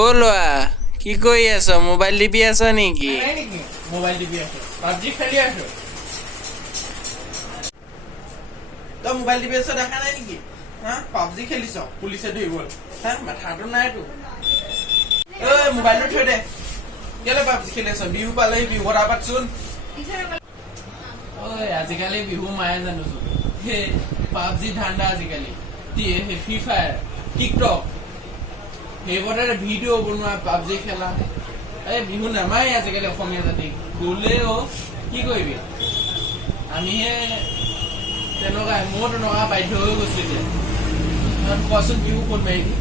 অ লোৱা কি কৰি আছ মোবাইল টিপি আছ নেকি মোবাইল টিপি আছো পাবজি খেলি আছো তই মোবাইল টিপি আছ দেখা নাই নেকি হা পাবজি খেলিছ পুলিচে ধৰিব হা মাথাটো নাই তো ঐ মোবাইলটো থৈ দে কেলে পাবজি খেলি আছ বিহু পালে বিহু কথা পাতচোন ঐ আজিকালি বিহু মায়ে জানোচোন সেই পাবজি ধান্দা আজিকালি ফ্ৰী ফায়াৰ টিকটক সেইবোৰতে ভিডিঅ' বনোৱা পাবজি খেলা এই বিহু নামাই আজিকালি অসমীয়া জাতি গ'লেও কি কৰিবি আমিহে তেনেকুৱাই মোৰ তেনেকুৱা বাধ্য হৈ গৈছো এতিয়া কোৱাচোন বিহু ক'ত মাৰিবি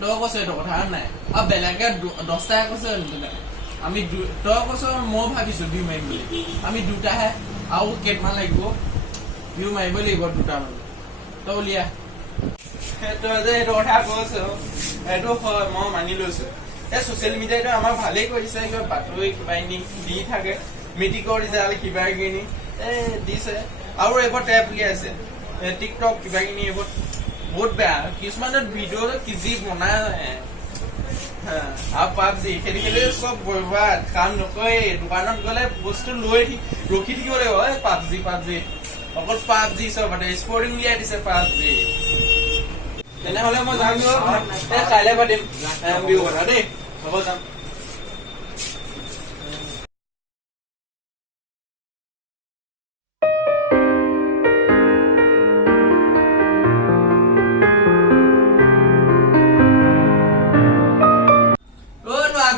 তই কৈছ এইটো কথা নাই আৰু বেলেগে 10টাই কৈছে আমি তই কৈছ মই ভাবিছো বিহু মাৰিম বুলি আমি দুটাহে আৰু কেইটামান লাগিব বিহু মাৰিব লাগিব দুটামান তই উলিয়া তই যে এইটো কথা কৈছ এইটো হয় মই মানি লৈছো এই ছচিয়েল মিডিয়াটো আমাৰ ভালেই কৰিছে কিবা বাতৰি কিবা কিনি দি থাকে মেট্ৰিকৰ ৰিজাল্ট কিবা কিনি দিছে আৰু এইবোৰ টেপ উলিয়াইছে টিকটক কিবা কিনি এইবোৰ বহুত বেয়া কিছুমানে ভিডিঅ' কিজি বনাই আৰু পাবজি খেলি খেলি চব বৰবাদ কাম নকৰে দোকানত গ'লে বস্তু লৈ ৰখি থাকিব লাগিব পাবজি অকল পাবজি চব স্পৰ্টিং উলিয়াই দিছে পাবজি তেনেহলে মই যাম কাইলৈ পাতিম বিহু কথা দেই হ'ব যাম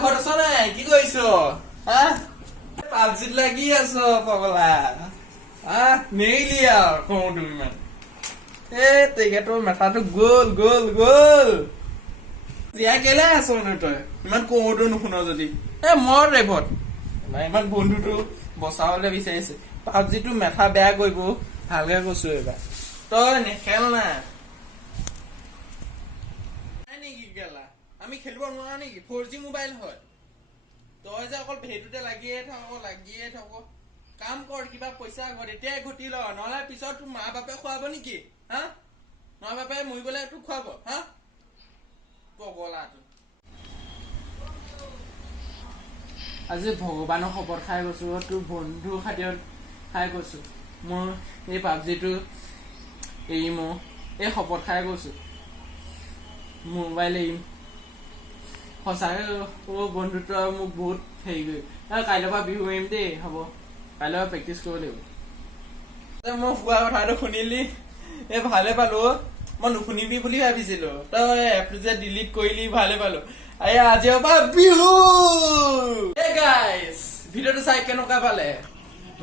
ঘৰত আছ নাই কি কৰিছ পাবজিত লাগি আছ পগলা নেৰিলি আৰু কওঁ তুমি ইমান তেখেতৰ মাথাটো গ'ল জীয়াই কেলে আছ মানে তই ইমান কওঁতো নুশুন যদি মোৰ ৰেভত ইমান বন্ধুটো বচাবলৈ বিচাৰিছে পাবজিটো মাথা বেয়া কৰিব ভালকে কৈছো এইবাৰ তই নেখেল না নেকি গেলা আমি খেলিব নোৱাৰা নেকি 4G মোবাইল হয় তই যে অকল সেইটোতে লাগিয়ে থাক কাম কৰ কিবা পইচা ঘৰ এতিয়াই ঘটি ল নহলে পিছত তোৰ মা বাপে খুৱাব নেকি হা মা বাপে মৰিবলে তোক খুৱাব হা পগলাটো আজি ভগৱানৰ খবৰ খাই গৈছো তোৰ বন্ধু খাতিৰত খাই গৈছো মোৰ এই পাবজিটো এৰিম এই শপত খাই গৈছো মোবাইল এৰিম সঁচাকে বন্ধুত্ব মোক বহুত হেৰি কৰি কাইলৈৰ পৰা বিহু মাৰিম দেই হ'ব কাইলৈ পৰা প্ৰেক্টিচ কৰিব লাগিব মই কোৱা কথাটো শুনিলি ভালে পালো মই নুশুনিবি বুলি ভাবিছিলো তই এপটো যে ডিলিট কৰিলি ভালে পালো আজিৰ পৰা বিহু গাইজ ভিডিঅ'টো চাই কেনেকুৱা পালে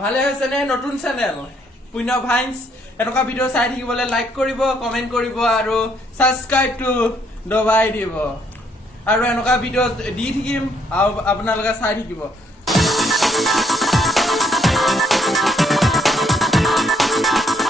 ভালে হৈছে নে নতুন চেনেল পুণ্য ভাইন্স এনেকুৱা ভিডিঅ' চাই থাকিবলৈ লাইক কৰিব কমেন্ট কৰিব আৰু ছাবস্ক্ৰাইবটো দবাই দিব আৰু এনেকুৱা ভিডিঅ' দি থাকিম আৰু আপোনালোকে চাই থাকিব